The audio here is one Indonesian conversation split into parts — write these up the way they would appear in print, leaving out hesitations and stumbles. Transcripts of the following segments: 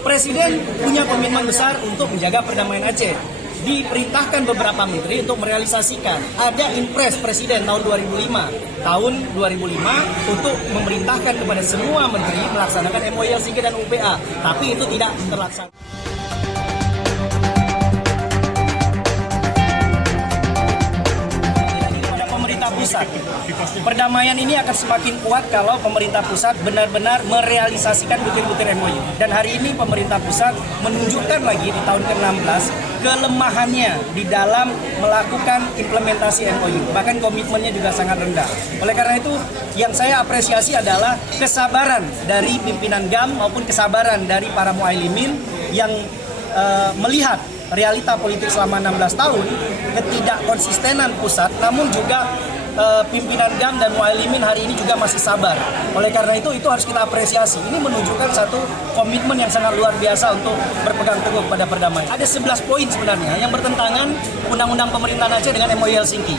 Presiden punya komitmen besar untuk menjaga perdamaian Aceh. Diperintahkan beberapa menteri untuk merealisasikan. Ada impres Presiden tahun 2005 untuk memerintahkan kepada semua menteri melaksanakan MOU Helsinki dan UPA, tapi itu tidak terlaksana. Pusat. Perdamaian ini akan semakin kuat kalau pemerintah pusat benar-benar merealisasikan butir-butir MOU. Dan hari ini pemerintah pusat menunjukkan lagi di tahun ke-16 kelemahannya di dalam melakukan implementasi MOU. Bahkan komitmennya juga sangat rendah. Oleh karena itu yang saya apresiasi adalah kesabaran dari pimpinan GAM maupun kesabaran dari para mu'allimin yang melihat realita politik selama 16 tahun, ketidakkonsistenan pusat, namun juga pimpinan GAM dan mu'allimin hari ini juga masih sabar. Oleh karena itu harus kita apresiasi. Ini menunjukkan satu komitmen yang sangat luar biasa untuk berpegang teguh pada perdamaian. Ada 11 poin sebenarnya yang bertentangan Undang-Undang Pemerintahan Aceh dengan MOU Helsinki.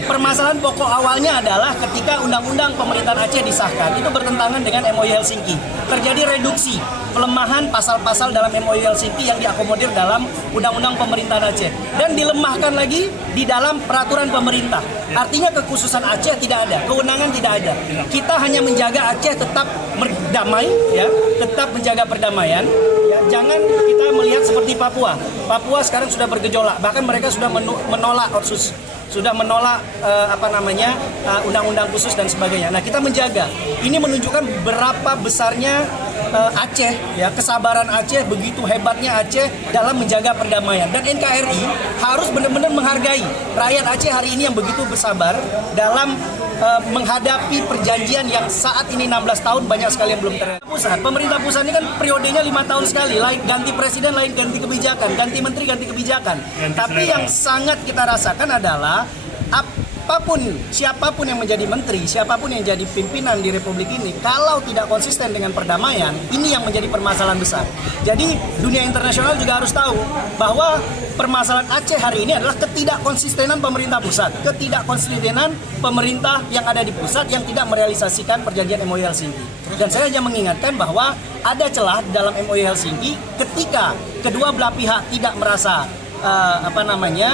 Permasalahan pokok awalnya adalah ketika Undang-Undang Pemerintahan Aceh disahkan, itu bertentangan dengan MOU Helsinki. Terjadi reduksi, pelemahan pasal-pasal dalam MOU Helsinki yang diakomodir dalam Undang-Undang Pemerintahan Aceh. Dan dilemahkan lagi di dalam peraturan pemerintah. Artinya kekhususan Aceh tidak ada, kewenangan tidak ada. Kita hanya menjaga Aceh tetap berdamai, ya, tetap menjaga perdamaian. Ya, jangan kita melihat seperti Papua. Papua sekarang sudah bergejolak, bahkan mereka sudah menolak otsus. Sudah menolak undang-undang khusus dan sebagainya. Nah, kita menjaga. Ini menunjukkan berapa besarnya Aceh, ya, kesabaran Aceh, begitu hebatnya Aceh dalam menjaga perdamaian. Dan NKRI harus benar-benar menghargai rakyat Aceh hari ini yang begitu bersabar dalam menghadapi perjanjian yang saat ini 16 tahun banyak sekali yang belum terrealisasi. Pemerintah pusat ini kan periodenya 5 tahun sekali, lain ganti presiden, lain ganti kebijakan, ganti menteri, ganti kebijakan. Tapi yang sangat kita rasakan adalah siapapun yang menjadi menteri, siapapun yang jadi pimpinan di Republik ini, kalau tidak konsisten dengan perdamaian, ini yang menjadi permasalahan besar. Jadi dunia internasional juga harus tahu bahwa permasalahan Aceh hari ini adalah ketidakkonsistenan pemerintah pusat, ketidakkonsistenan pemerintah yang ada di pusat yang tidak merealisasikan perjanjian MOU Helsinki. Dan saya hanya mengingatkan bahwa ada celah dalam MOU Helsinki ketika kedua belah pihak tidak merasa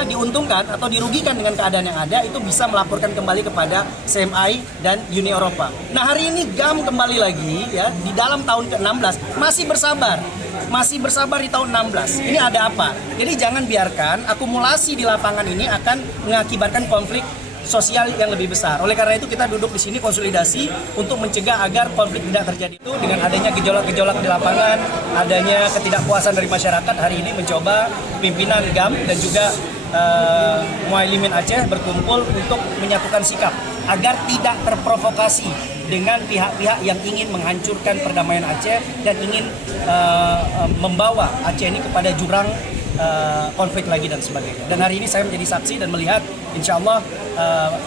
diuntungkan atau dirugikan dengan keadaan yang ada, itu bisa melaporkan kembali kepada CMI dan Uni Eropa. Nah, hari ini GAM kembali lagi, ya, di dalam tahun ke-16 masih bersabar di tahun 16. Ini ada apa? Jadi jangan biarkan akumulasi di lapangan ini akan mengakibatkan konflik sosial yang lebih besar. Oleh karena itu kita duduk di sini konsolidasi untuk mencegah agar konflik tidak terjadi. Itu dengan adanya gejolak-gejolak di lapangan, adanya ketidakpuasan dari masyarakat, hari ini mencoba pimpinan GAM dan juga mu'allimin Aceh berkumpul untuk menyatukan sikap agar tidak terprovokasi dengan pihak-pihak yang ingin menghancurkan perdamaian Aceh dan ingin membawa Aceh ini kepada jurang konflik lagi dan sebagainya. Dan hari ini saya menjadi saksi dan melihat insya Allah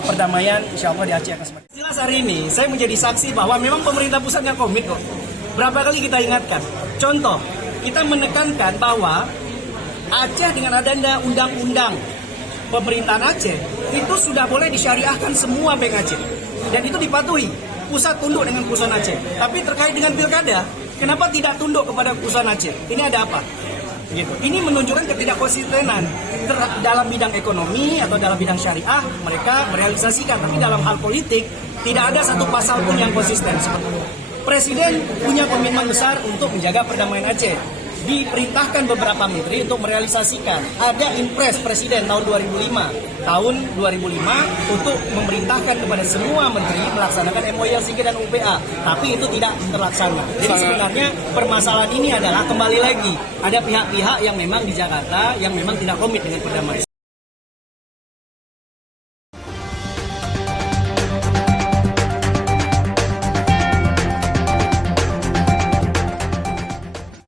perdamaian insya Allah di Aceh akan semakin jelas. Hari ini saya menjadi saksi bahwa memang pemerintah pusat nggak komit kok. Berapa kali kita ingatkan. Contoh, kita menekankan bahwa Aceh dengan adanya undang-undang pemerintahan Aceh itu sudah boleh disyariahkan semua bank Aceh. Dan itu dipatuhi. Pusat tunduk dengan putusan Aceh. Tapi terkait dengan pilkada, kenapa tidak tunduk kepada putusan Aceh? Ini ada apa? Gitu. Ini menunjukkan ketidakkonsistenan dalam bidang ekonomi atau dalam bidang syariah mereka merealisasikan, tapi dalam hal politik tidak ada satu pasal pun yang konsisten. Presiden punya komitmen besar untuk menjaga perdamaian Aceh. Diperintahkan beberapa menteri untuk merealisasikan. Ada impres Presiden tahun 2005 untuk memerintahkan kepada semua menteri melaksanakan MOU Helsinki dan UPA, tapi itu tidak terlaksana. Jadi sebenarnya permasalahan ini adalah kembali lagi ada pihak-pihak yang memang di Jakarta yang memang tidak komit dengan perdamaian.